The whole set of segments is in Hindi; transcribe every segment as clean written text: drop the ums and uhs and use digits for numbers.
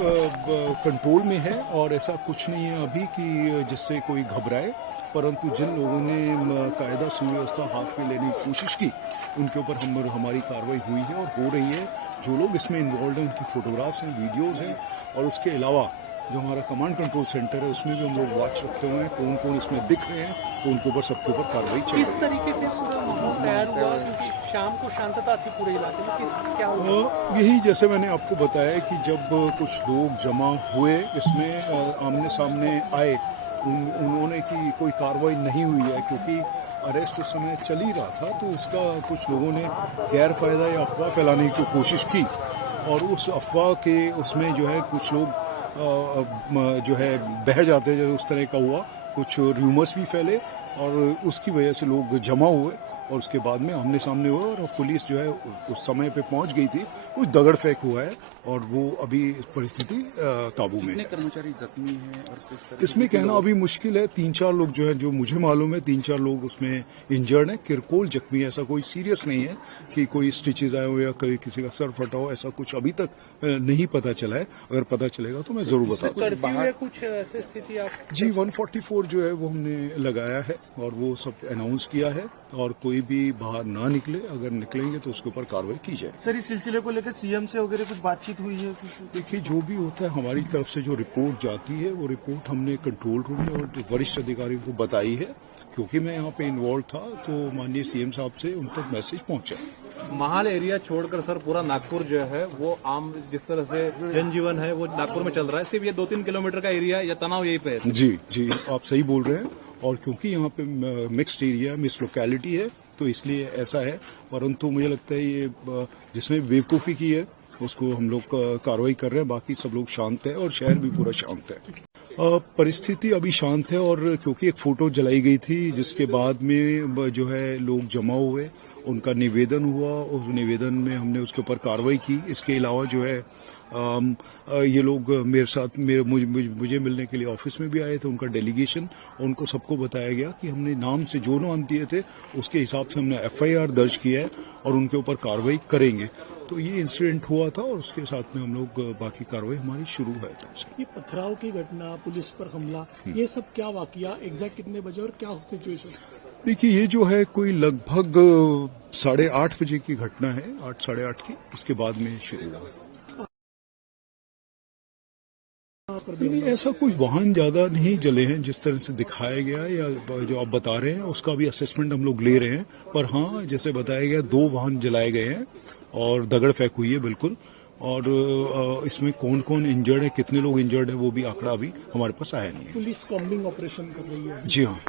कंट्रोल में है और ऐसा कुछ नहीं है अभी कि जिससे कोई घबराए, परंतु जिन लोगों ने कायदा सुव्यवस्था हाथ में लेने की कोशिश की उनके ऊपर हमारी कार्रवाई हुई है और हो रही है। जो लोग इसमें इन्वॉल्व हैं उनकी फोटोग्राफ्स हैं, वीडियोज़ हैं, और उसके अलावा जो हमारा कमांड कंट्रोल सेंटर है उसमें भी हम लोग वॉच रखे हुए हैं, कौन कौन इसमें दिख रहे हैं, तो उनके ऊपर सबके ऊपर कार्रवाई चल रही है। किस तरीके से पूरा माहौल तैयार हुआ, क्योंकि शाम को शांतता थी पूरे इलाके में, क्या हुआ? यही जैसे मैंने आपको बताया कि जब कुछ लोग जमा हुए इसमें आमने सामने आए, उन्होंने की कोई कार्रवाई नहीं हुई है क्योंकि अरेस्ट उस समय चल ही रहा था, तो उसका कुछ लोगों ने गैर फायदा या अफवाह फैलाने की कोशिश की और उस अफवाह के उसमें जो है कुछ लोग जो है बह जाते, जैसे उस तरह का हुआ, कुछ र्यूमर्स भी फैले और उसकी वजह से लोग जमा हुए और उसके बाद में आमने सामने हुआ और पुलिस जो है उस समय पे पहुंच गई थी। कुछ दगड़ फेंक हुआ है और वो अभी परिस्थिति काबू में है। कर्मचारी जख्मी हैं और किस तरह इसमें कहना अभी मुश्किल है। 3-4 लोग जो है, जो मुझे मालूम है, 3-4 लोग उसमें इंजर्ड हैं, किरकोल जख्मी है, ऐसा कोई सीरियस नहीं है कि कोई स्टिचेज आए हो या कोई किसी का सर फटा हो, ऐसा कुछ अभी तक नहीं पता चला है। अगर पता चलेगा तो मैं जरूर बताऊंगा। कुछ ऐसी स्थिति जी 144 जो है वो हमने लगाया है और वो सब अनाउंस किया है और कोई भी बाहर ना निकले, अगर निकलेंगे तो उसके ऊपर कार्रवाई की जाए। सर, इस सिलसिले को लेकर सीएम से वगैरह कुछ बातचीत हुई है? देखिए, जो भी होता है हमारी तरफ से जो रिपोर्ट जाती है वो रिपोर्ट हमने कंट्रोल रूम में और वरिष्ठ अधिकारियों को बताई है। क्योंकि मैं यहाँ पे इन्वॉल्व था तो माननीय सीएम साहब से उन तक मैसेज पहुंचा। महाल एरिया छोड़कर सर पूरा नागपुर जो है वो आम जिस तरह से जनजीवन है वो नागपुर में चल रहा है, सिर्फ ये 2-3 किलोमीटर का एरिया या तनाव यही पे है। जी आप सही बोल रहे हैं और क्योंकि यहाँ पे मिक्स्ड एरिया, मिक्स लोकेलिटी है तो इसलिए ऐसा है। परंतु मुझे लगता है ये जिसने बेवकूफ़ी की है उसको हम लोग कार्रवाई कर रहे हैं, बाकी सब लोग शांत है और शहर भी पूरा शांत है। परिस्थिति अभी शांत है और क्योंकि एक फोटो जलाई गई थी जिसके बाद में जो है लोग जमा हुए, उनका निवेदन हुआ, उस निवेदन में हमने उसके ऊपर कार्रवाई की। इसके अलावा जो है ये लोग मेरे साथ मुझे मिलने के लिए ऑफिस में भी आए थे, उनका डेलीगेशन, उनको सबको बताया गया कि हमने नाम से जो नाम दिए थे उसके हिसाब से हमने एफआईआर दर्ज किया है और उनके ऊपर कार्रवाई करेंगे। तो ये इंसिडेंट हुआ था और उसके साथ में हम लोग बाकी कार्रवाई हमारी शुरू है। ये पथराव की घटना, पुलिस पर हमला, ये सब क्या वाकया, एग्जैक्ट कितने बजे और क्या सिचुएशन? देखिए, ये जो है कोई लगभग 8:30 बजे की घटना है, 8 साढ़े 8 की, उसके बाद में शुरू हुआ। नहीं, ऐसा कुछ वाहन ज्यादा नहीं जले हैं जिस तरह से दिखाया गया या जो आप बता रहे हैं उसका भी असेसमेंट हम लोग ले रहे हैं। पर हाँ, जैसे बताया गया 2 वाहन जलाए गए हैं और दगड़ फेंक हुई है बिल्कुल। और इसमें कौन कौन इंजर्ड है, कितने लोग इंजर्ड है, वो भी आंकड़ा अभी हमारे पास आया नहीं है। पुलिस कॉम्बिंग ऑपरेशन कर रही है? जी हाँ।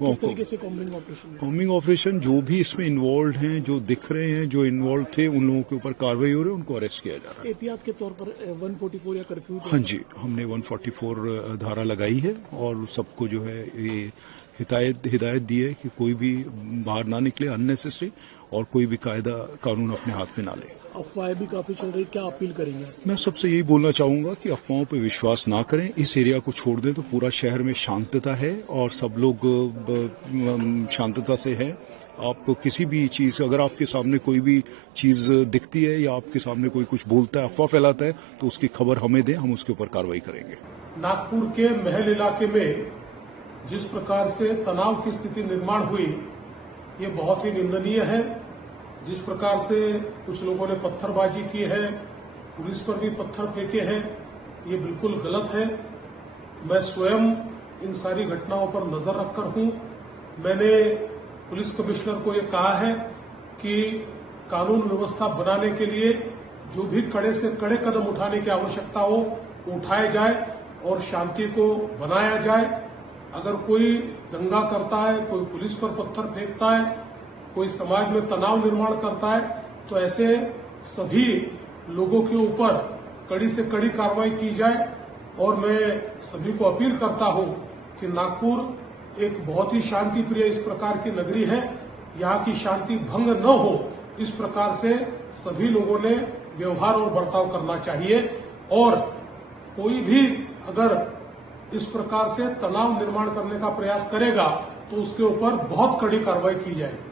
किस तरीके से कॉम्बिंग ऑपरेशन? कॉम्बिंग ऑपरेशन, जो भी इसमें इन्वॉल्व हैं, जो दिख रहे हैं, जो इन्वॉल्व थे, उन लोगों के ऊपर कार्रवाई हो रही है, उनको अरेस्ट किया जा रहा है। एहतियात के तौर पर 144 या कर्फ्यू? हाँ जी, हमने 144 धारा लगाई है और सबको जो है ये हिदायत दी है कि कोई भी बाहर ना निकले अननेसेसरी और कोई भी कायदा कानून अपने हाथ में ना ले। अफवाहें भी काफी चल रही, क्या अपील करेंगे? मैं सबसे यही बोलना चाहूंगा कि अफवाहों पर विश्वास ना करें, इस एरिया को छोड़ दें तो पूरा शहर में शांतता है और सब लोग शांतता से हैं। आप किसी भी चीज, अगर आपके सामने कोई भी चीज दिखती है या आपके सामने कोई कुछ बोलता है, अफवाह फैलाता है, तो उसकी खबर हमें दें, हम उसके ऊपर कार्रवाई करेंगे। नागपुर के महल इलाके में जिस प्रकार से तनाव की स्थिति निर्माण हुई, ये बहुत ही निंदनीय है। जिस प्रकार से कुछ लोगों ने पत्थरबाजी की है, पुलिस पर भी पत्थर फेंके हैं, ये बिल्कुल गलत है। मैं स्वयं इन सारी घटनाओं पर नजर रखकर हूं। मैंने पुलिस कमिश्नर को ये कहा है कि कानून व्यवस्था बनाने के लिए जो भी कड़े से कड़े कदम उठाने की आवश्यकता हो वो उठाए जाए और शांति को बनाया जाए। अगर कोई दंगा करता है, कोई पुलिस पर पत्थर फेंकता है, कोई समाज में तनाव निर्माण करता है, तो ऐसे सभी लोगों के ऊपर कड़ी से कड़ी कार्रवाई की जाए। और मैं सभी को अपील करता हूं कि नागपुर एक बहुत ही शांति प्रिय इस प्रकार की नगरी है, यहाँ की शांति भंग न हो इस प्रकार से सभी लोगों ने व्यवहार और बर्ताव करना चाहिए। और कोई भी अगर इस प्रकार से तनाव निर्माण करने का प्रयास करेगा तो उसके ऊपर बहुत कड़ी कार्रवाई की जाएगी।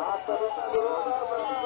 आप सभी का विरोध है।